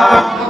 Amém.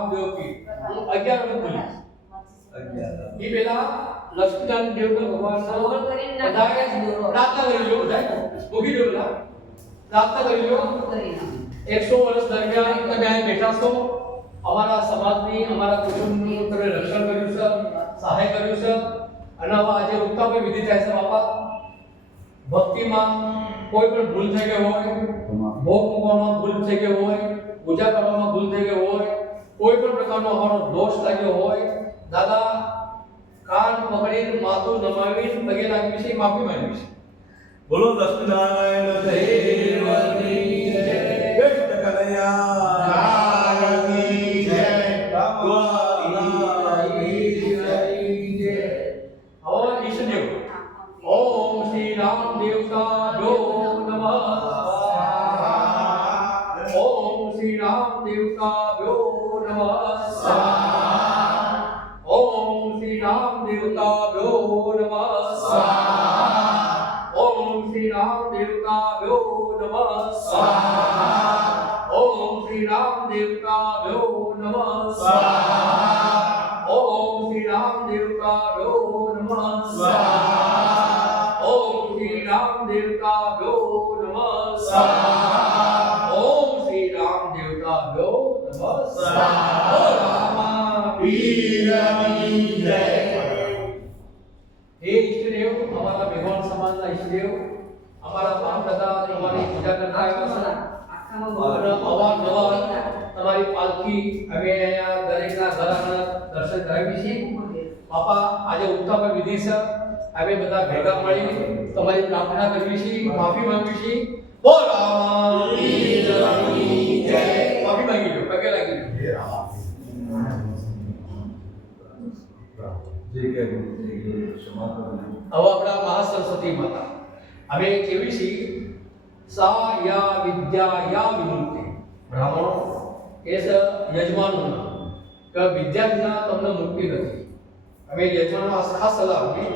ઈષ્ટદેવ રામદેવ કી હું અગિયાર વખત બોલીશ એ પેલા લક્ષ્મીનારાયણ દેવના ભગવાનના બધાએ પ્રાર્થના કરી લો બધાએ મૂકી દો બધા પ્રાર્થના કરી લો એકસો વર્ષ દરમિયાન તમે અહીં બેઠા છો અમારા સમાજની અમારા કુટુંબનું તમે રક્ષણ કર્યું છે સહાય કર્યું છે અને હવે આજે ઉત્તાપય વિધિ થાય છે બાપા ભક્તિમાં કોઈ પણ ભૂલ થઈ ગઈ હોય ભોગ મૂકવામાં ભૂલ થઈ ગઈ હોય પૂજા કરવામાં ભૂલ થઈ ગઈ હોય કોઈ પણ પ્રકારનો અમારો દોષ લાગ્યો હોય દાદા કાન પકડીને માથું નમાવીને પગે લાગી છે માફી માંગી છે બોલો લક્ષ્મીનારાયણ દેવની જય કનૈયા नमः ओम श्री राम देवता गो नमः ओम श्री राम देवता गो नमः हे इष्टदेव हमारा मेहमान समाज का इष्टदेव हमारा पाप दादा हमारी पूजा करता તમારી પાલખી અમે અહીંયા દરેકના ઘરના દર્શન કરાવી છીએ બાપા આજે ઉત્તાપન વિધિ છે. અમે બધા ભેગા મળી તમારી પ્રાર્થના કરવી છે માફી માંગવી છે બોલ માફી માંગી લો પગે લાગી લો. હવે આપણા મહાસરસ્વતી માતા. અમે કેવી છે સા યા વિદ્યા યા વિમુક્તિ બ્રાહ્મણો? એ છે યજમાનનું કે વિદ્યા વિના તમને મુક્તિ નથી. અમે યજમાનો ખાસ સલાહ આપી.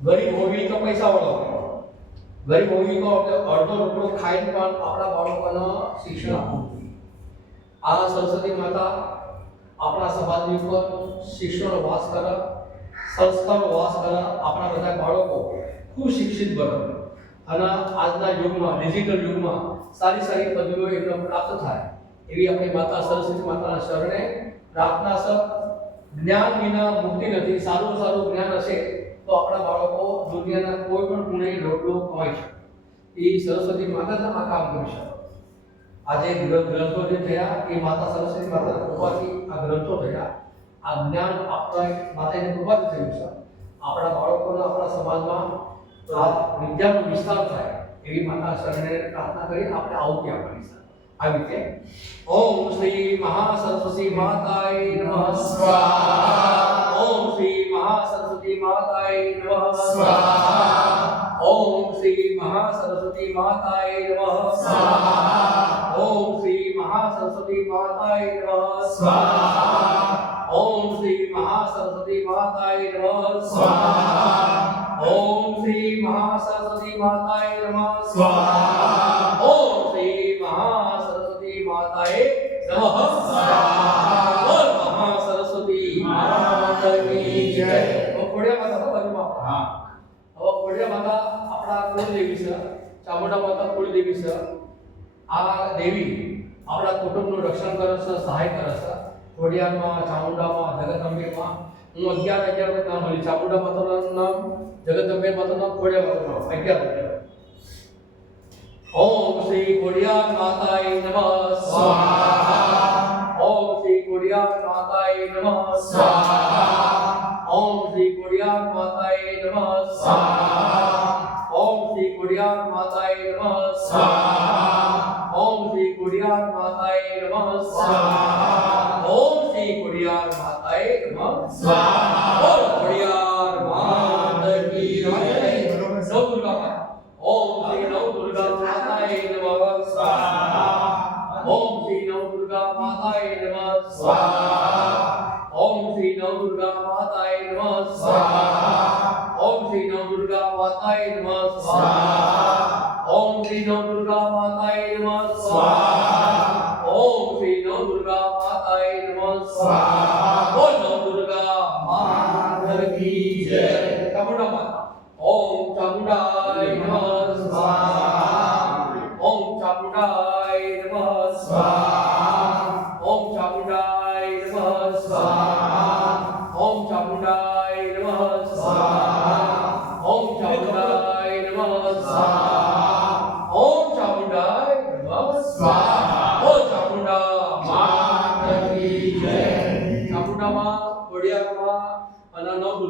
ગરીબ હોવી તો પૈસા વાળો ગરીબ હોવી તો અડધો રૂપિયો ખાઈને પણ આપણા બાળકોને શિક્ષણ આપવું આ સરસ્વતી માતા આપણા સમાજની ઉપર શિક્ષણનો વાસ કરે સંસ્કારનો વાસ કરે, આપણા બધા બાળકો ખૂબ શિક્ષિત બને. અને આજના યુગમાં ડિજિટલ યુગમાં સારી સારી પદવીઓ એમને પ્રાપ્ત થાય, એવી આપણી માતા સરસ્વતી માતાના શરણે પ્રાર્થના છે. જ્ઞાન વિના મુક્તિ નથી, સારું સારું જ્ઞાન હશે, તો આપણા બાળકો દુનિયાના કોઈ પણ ખૂણે રોટલો હોય છે. એ સરસ્વતી માતા આ કામ કરી શકે. આજે ગ્રંથ- જે થયા, એ માતા સરસ્વતી માતા કૃપાથી આ ગ્રંથો થયા. આ જ્ઞાન આપણા માતાની કૃપાથી થયું છે. આપણા બાળકોને, આપણા સમાજમાં વિદ્યાનો વિસ્તાર થાય, એવી માતા શરણે પ્રાર્થના કરી, આપણે આવું ક્યાં કરી છે. આવી રીતે ઓમ શ્રી મહાસરસ્વતી માતાય નમઃ સ્વાહા ઓમ શ્રી મહાસરસ્વતી માતાય નમઃ સ્વાહા ઓમ શ્રી મહાસરસ્વતી માતાય નમઃ સ્વાહા ઓમ શ્રી મહાસરસ્વતી માતાય નમઃ સ્વાહા ઓમ શ્રી મહાસરસ્વતી માતાય નમઃ સ્વાહા ઓમ શ્રી મહાસરસ્વતી માતાય નમઃ સ્વાહા ચામુંડા માતા કુલ દેવી છે આ દેવી આપણા કુટુંબનું રક્ષણ કરે છે સહાય કરે છે ખોડિયારમાં ચામુંડામાં જગતંબેમાં હું અગિયાર અગિયાર નામ બોલી ચામુંડા માતાનું નામ જગતંબે માતાનું નામ ખોડિયા માતાનું નામ અગિયાર ઓમ શ્રી ખોડિયાર માતાએ નમઃ સ્વાહા নমঃ স্বাহা। ওম শ্রী কোড়িয়ার মাতায় নমঃ স্বাহা। ওম শ্রী কোড়িয়ার মাতায় নমঃ স্বাহা। ওম শ্রী কোড়িয়ার মাতায় নমঃ স্বাহা। ওম শ্রী কোড়িয়ার মাতায় নমঃ স্বাহা। स्वाहा ॐ श्री नम दुर्गा माताय नमः स्वाहा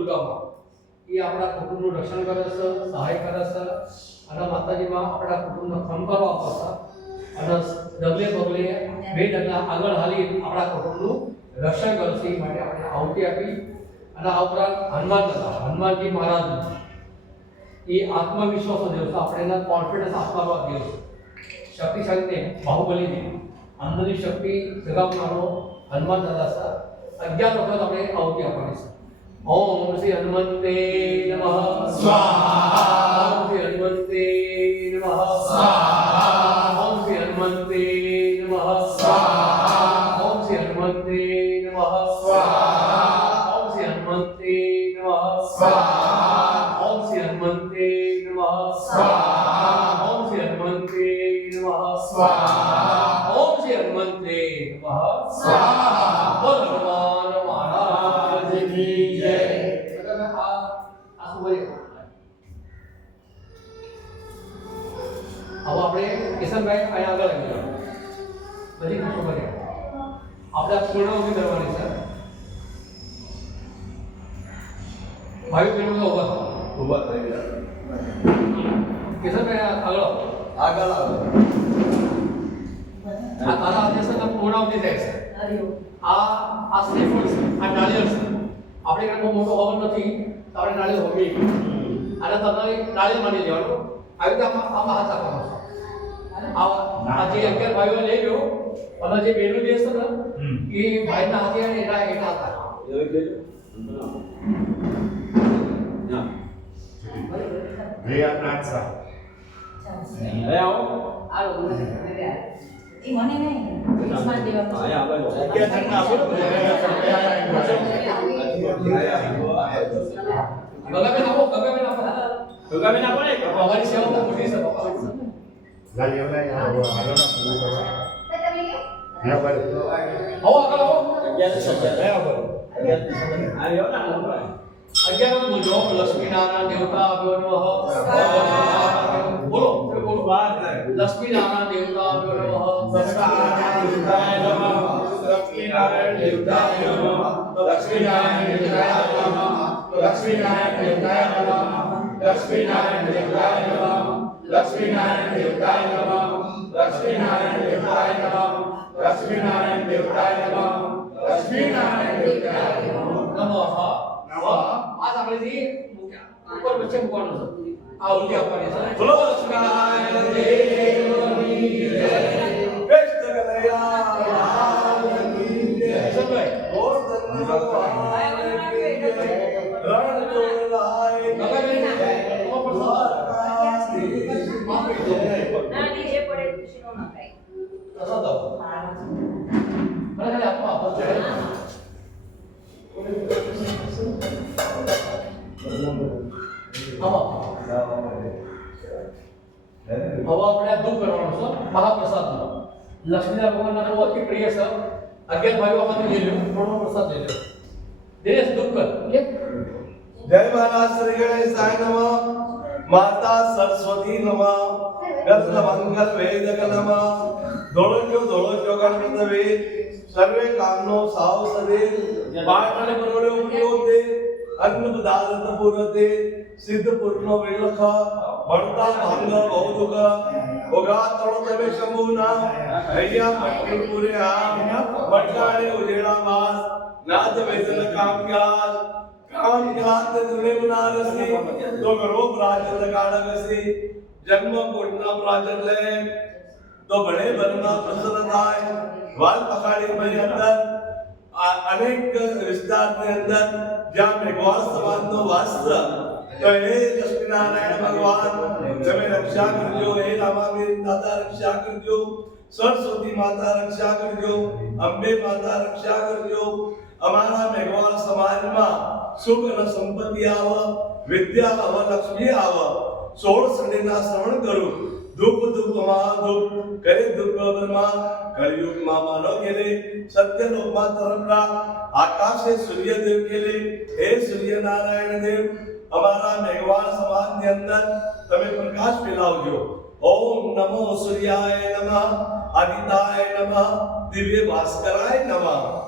દુર્ગામાં એ આપણા કુટુંબનું રક્ષણ કરે છે સહાય કરે છે અને માતાજીમાં આપણા કુટુંબનો ખંભારો આપે છે અને ડગલે પગલે બે ડગલા આગળ હાલી આપણા કુટુંબનું રક્ષણ કરે છે એ માટે આપણે આહુતિ આપી અને આ ઉપરાંત હનુમાન દાદા હનુમાનજી મહારાજ એ આત્મવિશ્વાસ દેવ છે આપણે એના કોન્ફિડન્સ આપવાનો દેવ છે શક્તિશાળી બાહુબલીને અંદરની શક્તિ જગાવનારો હનુમાન દાદા છે અગિયાર વખત આપણે આહુતિ આપવાની છે ओम श्री हनुमते नमः स्वाहा ओम श्री हनुमते नमः स्वाहा ओम श्री हनुमते नमः स्वाहा ओम श्री हनुमते नमः स्वाहा ओम श्री हनुमते नमः स्वाहा આપણે આ પૂર્ણાવતી કરવાની છે ભાઈ પેલું ઊભા ઊભા થઈ ગયા. કિશનભાઈ આગળ. આગળ આવો. આ તારા છે તમે પૂર્ણાવતી થાય છે આ આ શ્રીફળ છે આ નાળિયેર છે. આપણે કાંઈ બહુ મોટો ઓવન નથી. તો આપણે નાળિયેર હોવી અને તમારે નાળિયેર માની લેવાનું. આવી રીતે આમાં આમાં હાથ આપવાનો છે. આ જે અગિયાર ભાઈઓ લઈ ગયો અને જે બેનું જે છે ને એ ભાઈના હાથે અને એના એના હતા ભૈયા નાચા અરે આવો આવો એ મને નહીં વિસ્માન દેવા આયા આવો અગિયાર જણ આપો ગગા બેન આપો ગગા બેન આપો ગગા બેન આપો ને ભવાની સેવા મોટી સેવા બાપા. લાલી ઓલા યાર હાલો ના પૂરું કરવા હા બરાબર આવો આગળ આવો બરાબર અગિયાર બોલજો લક્ષ્મીનારાયણ દેવતા ભ્યો નમઃ બોલો બોલો લક્ષ્મીનારાયણ દેવતા ભ્યો નમઃ લક્ષ્મીનારાયણ દેવતાય નમઃ લક્ષ્મીનારાયણ દેવતાય નમઃ લક્ષ્મીનારાયણ દેવતાય નમઃ લક્ષ્મીનારાયણ દેવતાય નમઃ લક્ષ્મીનારાયણ દેવતાય નમઃ लक्ष्मीनारायण देवताय नमः लक्ष्मीनारायण देवताय नमः लक्ष्मीनारायण देवताय नमः लक्ष्मीनारायण देवताय नमः नमः आज आपले जी ऊपर बच्चे मुकान हो आओ उनके ऊपर बोलो लक्ष्मीनारायण ಮಾತಾ ಸರಸ್ವತಿ ನಮ ಗಲ್ಲ ಮಂಗಲ್ ವೇದಕ ನಮ ದೊಳಜೋ ದೊಳಜೋ ಗಣಪತವೇ ಸರ್ವೇ ಕಾಮನೋ ಸಾವು ಸದೇ ಪಾಠನೆ ಬರುವಳೆ ಉಪಯೋಗತೆ ಅನ್ನ ದಾದತ ಪೂರ್ವತೆ ಸಿದ್ಧ ಪೂರ್ಣ ವೇಳಕ ಬಣ್ತಾ ಮಂಗ ಬಹುದುಗ ಒಗಾ ತೊಳತವೆ ಶಂಭುನ ಅಯ್ಯ ಮಟ್ಟಿ ಪೂರೆ ಆ ಮಟ್ಟಾಳೆ ಉಜೇಳ ಮಾಸ್ ನಾದ ವೇದನ ಕಾಮ್ಯಾಸ್ કામ ક્રાંત દુને બનારસી તો ગરો પ્રાચલ કાળગસી જન્મ કોટના પ્રાચલ લે. તો ભણે બનમાં પ્રસન્ન થાય. વાલ પખાડી મય અંદર. અનેક વિસ્તારની અંદર જ્યાં મેઘવાળ સમાજનો વાસ તો હે લક્ષ્મીનારાયણ ભગવાન, તમે રક્ષા કરજો, હે રામાવીર દાદા રક્ષા કરજો સરસ્વતી માતા રક્ષા કરજો, અંબે માતા રક્ષા કરજો. અમારા મેઘવાળ સમાજમાં સુખ અને સંપત્તિ આવ, વિદ્યા આવ લક્ષ્મી આવ, સોળ સંડેના શ્રવણ કરું. દુઃખ દુઃખમાં દુઃખ કરે ધૂપ બ્રહ્મા કળિયુગમાં માનવ કેલે સત્ય લોકમાં તરફરા, આકાશે સૂર્યદેવ કેલે હે સૂર્ય નારાયણ દેવ, અમારા મેઘવાળ સમાજની અંદર તમે પ્રકાશ ફેલાવજો. ઓમ નમો સૂર્યાય નમઃ, આદિતાય નમઃ, દિવ્ય ભાસ્કરાય નમઃ.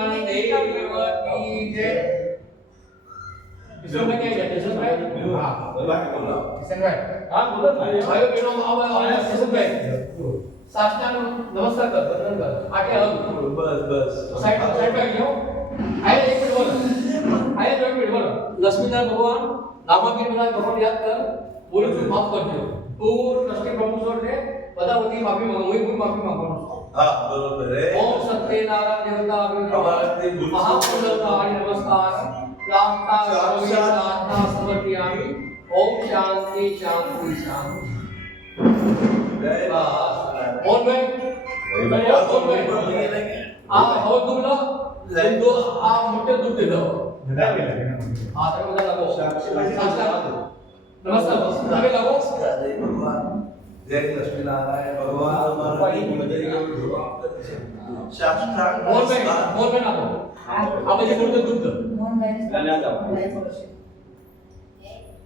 Sir, may I get right? Laxminarayan भगवान रामापीर विनायक भगवान याद कर. बोलो तुम माफ़ कर दियो. तो नष्टी प्रभु सर ने पता होती है माफ़ी मांगो वही माफ़ी मांगो. हाँ बरोबर है ओम सत्य नारायण देवता સત્યનારાયણ દેવતા का અને नमस्कार समर्पयामि ओम शांति शांति शांति। और मैं मैं और मैं आप और दुबला तुम दो तो आप मोटे दूध दे दो हाथ में लगो। नमस्कार। लगो देख लक्ष्मी नारायण भगवान शास्त्रांग मोर पे मोर पे ना आपण जे बोलतो दुग्ध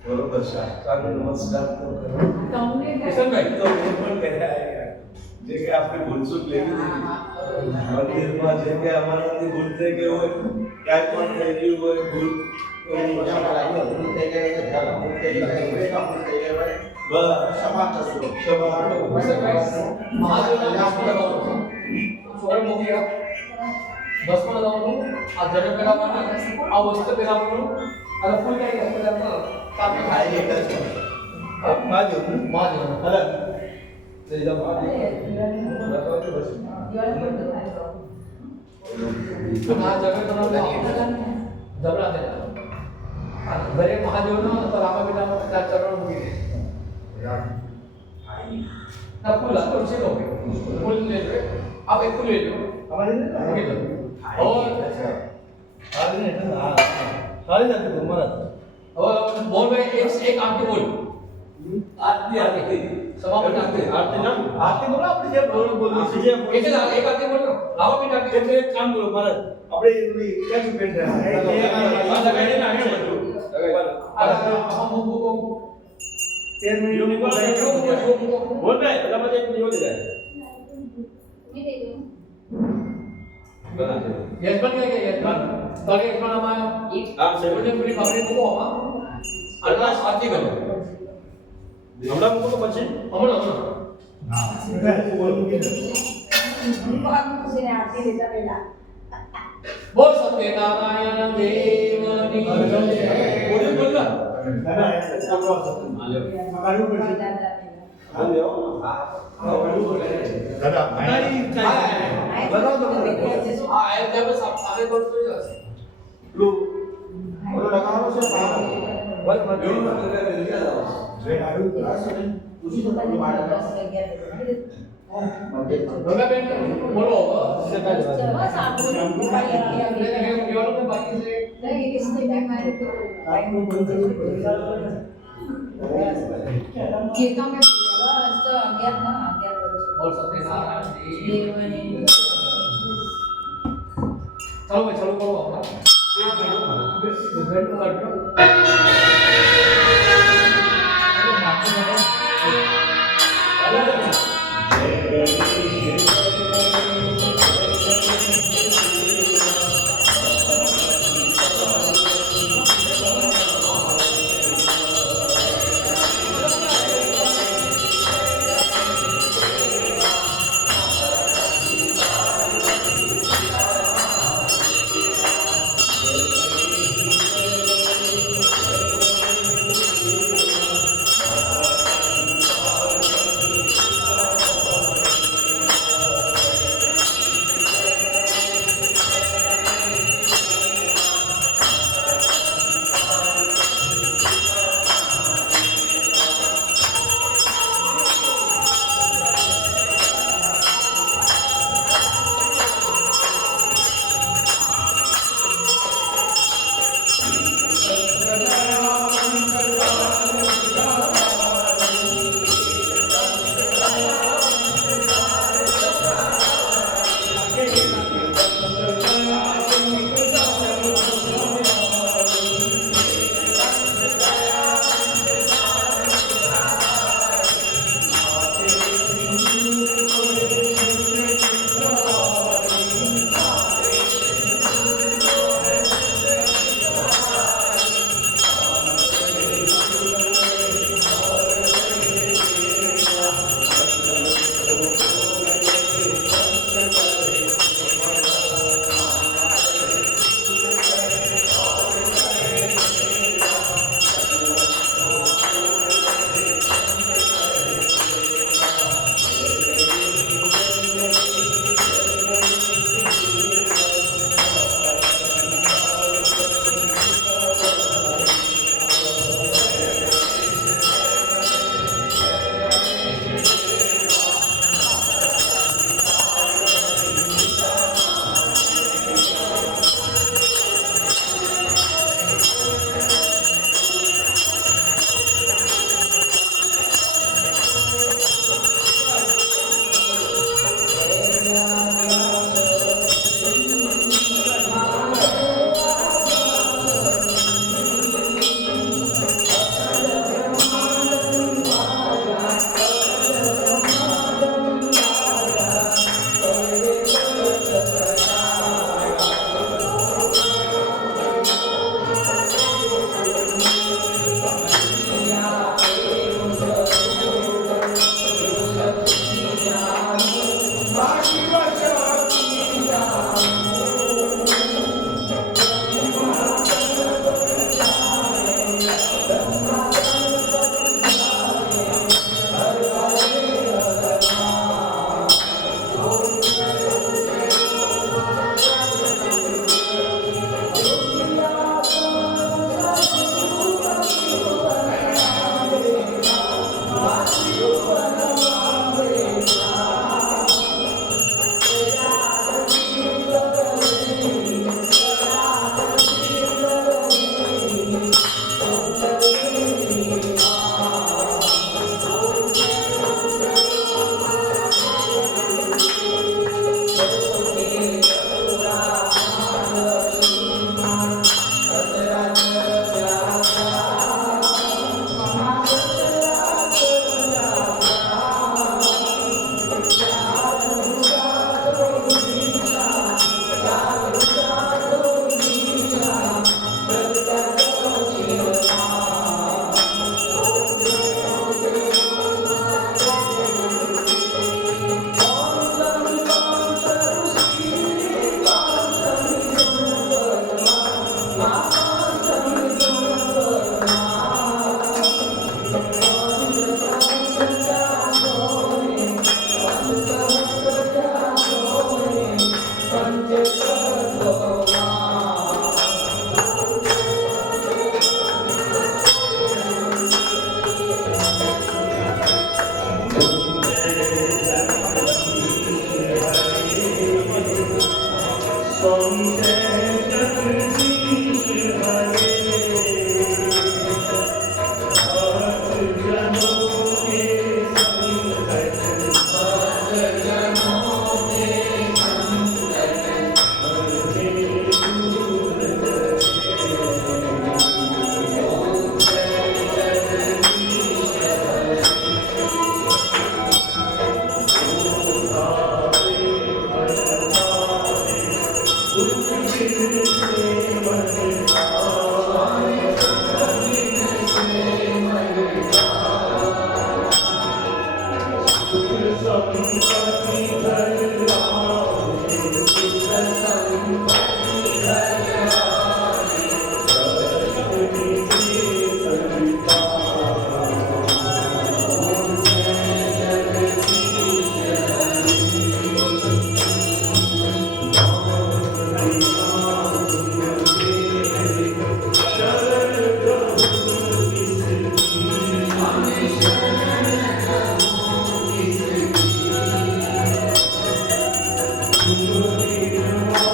बरोबर शास्त्रांग नमस्कार तो करो। तो तुमने किशन भाई। तो मोर पण गया है જે કે આપણે ભૂલચૂક લેવી દીધી મંદિરમાં જે કે અમારાથી ભૂલ થઈ ગઈ હોય ક્યાંય પણ થઈ ગયું હોય ભૂલ બસ ક્ષમા કિશનભાઈ મહાદેવના ભસ્મ લગાવવાનું સોળ મૂકી આ ભસ્મ લગાવવાનું આ જડે પહેરાવવાનું આ વસ્ત્ર પહેરાવવાનું અને ફૂલ કાઢી પહેરાવવાનું સાથે ખાઈ મહાદેવ હલે લઈ જાઓ અને દરેક મહાદેવનો તો રામા પિતાનો કદાચ ચરણ મૂકી દે ફૂલ હતો છે તો ફૂલ લે લો આપ એક ફૂલ લે લો અમારે મૂકી દો ઓ સારી ને હા સારી જાતે તમારા હવે બોલ ભાઈ એક એક આંખે બોલ આટલી આંખે आरती आरती समापन आरती आरती ना आरती बोला अपने जे बोल बोल से एक एक आरती बोल रामापीठ आरती એટલે એક કામ કરો મહારાજ આપણે એની ક્યાં પેન્ટ તેર મિનિટ બોલ ભાઈ બધા પછી એક મિનિટ જાય યજમાન ક્યાં ગયા યજમાન તળે યજમાન આમાં આમ છે બોલને પૂરી પકડી મૂકો આમાં અલ્લાહ આરતી કરો હમણાં મૂકો તો પછી? હમણાં હમણાં. બોલ સત્યનારાયણ દેવની ઓડિયો બોલ. ના દાદા એક કામ કરો મગાડવું પડશે હા લેવો હા મગાડવું પડશે દાદા નહીં નહીં બતાવો તો હા એ જબ સબ સામે બોલ તો જ હશે લો ઓલો લગાવો છે બહાર બોલ મત એવું મત કરી દે Red Arrow Plus and उसी से पहले बारह दस रह गया मतलब मैं बोलो इससे पहले बस आप बोलो भाई अपने। ये वालों में बाकी से नहीं इसने टाइम आया तो टाइम में बोल दो ये तो मैं बोला तो आ गया ना आ गया तो बोल सकते हैं ये मैंने चलो भाई चलो करो अपना